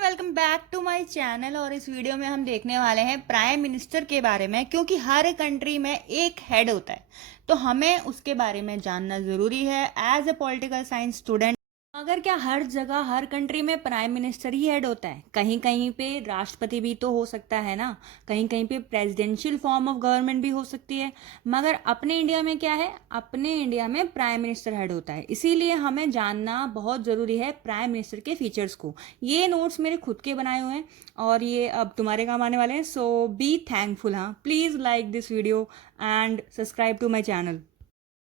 And welcome back to my channel. और इस video में हम देखने वाले हैं प्राइम मिनिस्टर के बारे में, क्योंकि हर कंट्री में एक हेड होता है तो हमें उसके बारे में जानना ज़रूरी है as a political science student. मगर क्या हर जगह हर कंट्री में प्राइम मिनिस्टर ही हेड होता है? कहीं कहीं पे राष्ट्रपति भी तो हो सकता है ना, कहीं कहीं पे प्रेसिडेंशियल फॉर्म ऑफ गवर्नमेंट भी हो सकती है। मगर अपने इंडिया में क्या है, अपने इंडिया में प्राइम मिनिस्टर हेड होता है। इसीलिए हमें जानना बहुत ज़रूरी है प्राइम मिनिस्टर के फीचर्स को। ये नोट्स मेरे खुद के बनाए हुए हैं और ये अब तुम्हारे काम आने वाले हैं, सो बी थैंकफुल। हाँ, please like this video and subscribe to my channel.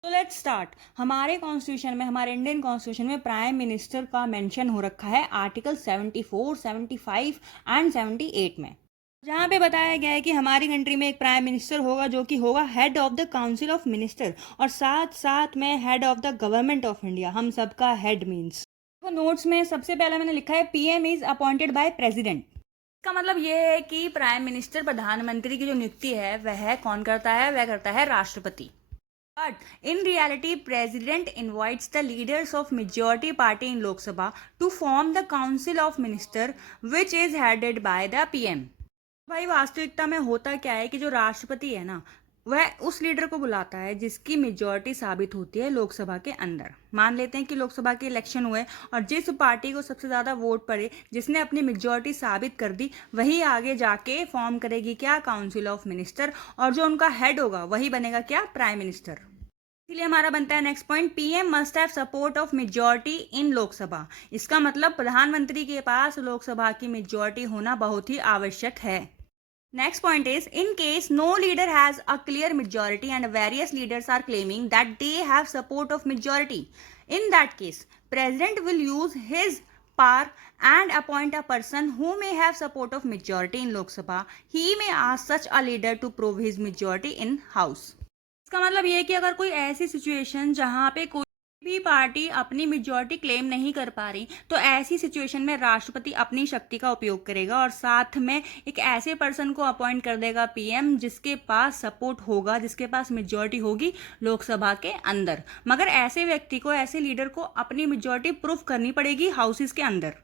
तो लेट्स स्टार्ट। हमारे कॉन्स्टिट्यूशन में, हमारे इंडियन कॉन्स्टिट्यूशन में प्राइम मिनिस्टर का मेंशन हो रखा है आर्टिकल 74, 75 एंड 78 में, जहाँ पे बताया गया है कि हमारी कंट्री में एक प्राइम मिनिस्टर होगा जो कि होगा head of the council of minister, और साथ साथ में head of the government of India. हम सबका हेड मीन्स, तो नोट्स में सबसे पहले मैंने लिखा है PM is appointed by president. इसका मतलब ये है कि प्राइम मिनिस्टर, प्रधानमंत्री की जो नियुक्ति है वह कौन करता है? वह करता है राष्ट्रपति। But in reality, President invites the leaders of majority party in Lok Sabha to form the Council of Minister, which is headed by the PM. भाई वास्तविकता में होता क्या है कि जो राष्ट्रपति है ना, वह उस लीडर को बुलाता है जिसकी मेजॉरिटी साबित होती है लोकसभा के अंदर। मान लेते हैं कि लोकसभा के इलेक्शन हुए और जिस पार्टी को सबसे ज़्यादा वोट पड़े, जिसने अपनी मेजॉरिटी साबित कर दी, वही आगे जाके फॉर्म करेगी क्या? Council of minister. और जो उनका हेड होगा वही बनेगा क्या? Prime minister. इसलिए हमारा बनता है next point, PM must have support of majority इन लोकसभा। इसका मतलब प्रधानमंत्री के पास लोकसभा की मेजॉरिटी होना बहुत ही आवश्यक है। Next point is, in case no leader has a clear majority and various leaders are claiming that they have support of majority, in that case president will use his power and appoint a person who may have support of majority in Lok Sabha. He may ask such a leader to prove his majority in House. इसका मतलब ये है कि अगर कोई ऐसी situation जहाँ पे कोई भी पार्टी अपनी मेजॉरिटी क्लेम नहीं कर पा रही, तो ऐसी सिचुएशन में राष्ट्रपति अपनी शक्ति का उपयोग करेगा और साथ में एक ऐसे पर्सन को अपॉइंट कर देगा पीएम जिसके पास सपोर्ट होगा, जिसके पास मेजॉरिटी होगी लोकसभा के अंदर। मगर ऐसे व्यक्ति को, ऐसे लीडर को अपनी मेजॉरिटी प्रूफ करनी पड़ेगी हाउसेस के अंदर।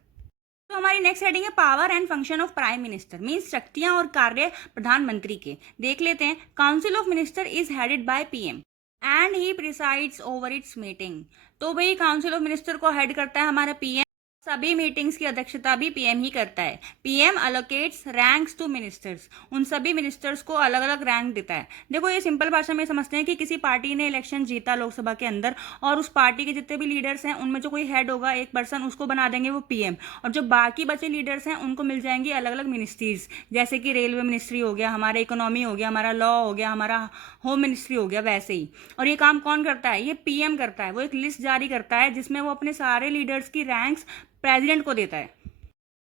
तो हमारी नेक्स्ट हेडिंग है power and function of prime minister, means शक्तियां और कार्य प्रधानमंत्री के। देख लेते हैं। Council of minister is headed by PM and he presides over it's meeting. तो भाई काउंसिल ऑफ मिनिस्टर को हेड करता है हमारा पीएम, सभी मीटिंग्स की अध्यक्षता भी पीएम ही करता है। पीएम अलोकेट्स रैंक्स टू मिनिस्टर्स, उन सभी मिनिस्टर्स को अलग अलग रैंक देता है। देखो, ये सिंपल भाषा में समझते हैं कि किसी पार्टी ने इलेक्शन जीता लोकसभा के अंदर, और उस पार्टी के जितने भी लीडर्स हैं उनमें जो कोई हेड होगा, एक पर्सन, उसको बना देंगे वो पीएम, और जो बाकी बचे लीडर्स हैं उनको मिल जाएंगी अलग अलग मिनिस्ट्रीज, जैसे कि रेलवे मिनिस्ट्री हो गया, हमारा इकोनॉमी हो गया, हमारा लॉ हो गया, हमारा होम मिनिस्ट्री हो गया, वैसे ही। और ये काम कौन करता है? ये पीएम करता है। वो एक लिस्ट जारी करता है जिसमें वो अपने सारे लीडर्स की रैंक्स प्रेसिडेंट को देता है।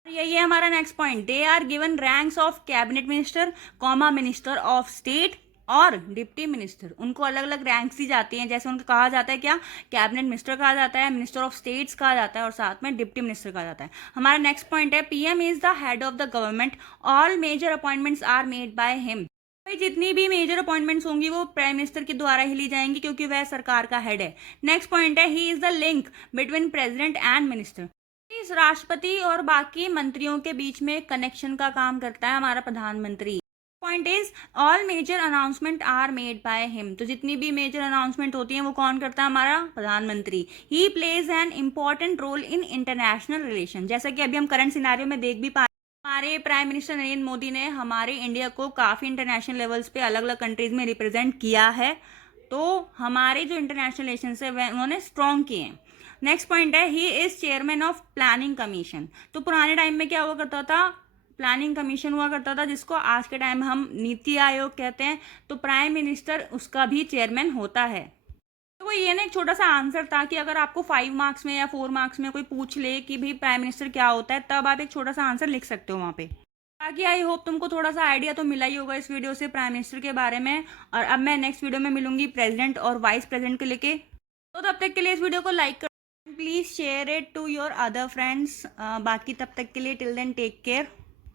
यही है हमारा next point, they are given ranks of cabinet minister, comma minister of state और डिप्टी मिनिस्टर। उनको अलग अलग रैंक्स दी जाती हैं। जैसे उनको कहा जाता है क्या? कैबिनेट मिनिस्टर कहा जाता है, मिनिस्टर ऑफ स्टेट्स कहा जाता है, और साथ में डिप्टी मिनिस्टर कहा जाता है। हमारा नेक्स्ट पॉइंट है, PM is the head of the government, all major appointments are made by him. भाई जितनी भी मेजर अपॉइंटमेंट्स होंगी वो प्राइम मिनिस्टर के द्वारा ही ली जाएंगी, क्योंकि वह सरकार का हेड है। नेक्स्ट पॉइंट है, he is the link between president and minister. इस राष्ट्रपति और बाकी मंत्रियों के बीच में कनेक्शन का काम करता है हमारा प्रधानमंत्री। Point is, all major announcement are made by him. तो जितनी भी मेजर अनाउंसमेंट होती हैं वो कौन करता है? हमारा प्रधानमंत्री। He plays an important role in international relation. जैसा कि अभी हम करंट सिनारियो में देख भी पा, हमारे प्राइम मिनिस्टर नरेंद्र मोदी ने हमारे इंडिया को काफ़ी इंटरनेशनल लेवल्स पे अलग अलग कंट्रीज में रिप्रेजेंट किया है। तो हमारे जो इंटरनेशनल रिलेशन है वह उन्होंने स्ट्रॉन्ग किए हैं। नेक्स्ट पॉइंट है, he is chairman of planning commission. तो पुराने टाइम में क्या हुआ करता था? प्लानिंग कमीशन हुआ करता था, जिसको आज के टाइम हम नीति आयोग कहते हैं। तो प्राइम मिनिस्टर उसका भी चेयरमैन होता है। तो ये ना एक छोटा सा आंसर था कि अगर आपको 5 मार्क्स में या 4 मार्क्स में कोई पूछ ले कि भाई प्राइम मिनिस्टर क्या होता है, तब आप एक छोटा सा आंसर लिख सकते हो वहाँ पे। बाकी आई होप तुमको थोड़ा सा आइडिया तो मिला ही होगा इस वीडियो से प्राइम मिनिस्टर के बारे में। और अब मैं नेक्स्ट वीडियो में मिलूंगी प्रेसिडेंट और वाइस प्रेसिडेंट के लेके। तो तब तक के लिए इस वीडियो को लाइक कर, please share it to your other friends. बाकी तब तक के लिए टिल देन टेक केयर।